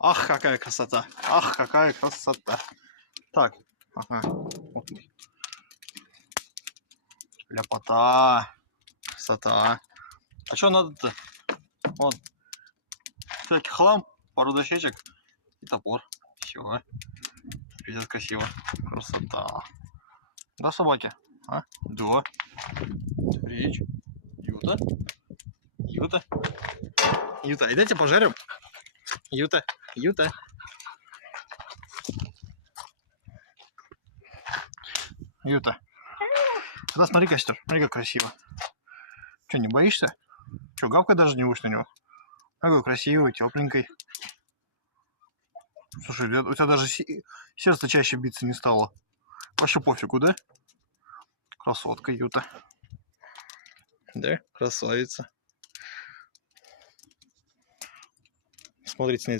Ах, какая красота. Ах, какая красота. Так, ага. Вот. Ляпота. Красота. А что надо-то? Вот. Всякий хлам, пару дощечек и топор. Все. Пиздец красиво. Красота. Да, собаки? А? Да. Речь. Юта. Юта. Юта. И дайте пожарим. Юта. Юта. Юта. Да, смотри, костер. Смотри, как красиво. Че, не боишься? Че, гавкой даже не будешь на него? Какой красивый, тепленький. Слушай, у тебя даже сердце чаще биться не стало. Вообще пофигу, да? Красотка, Юта. Да, красавица. Смотрите на это.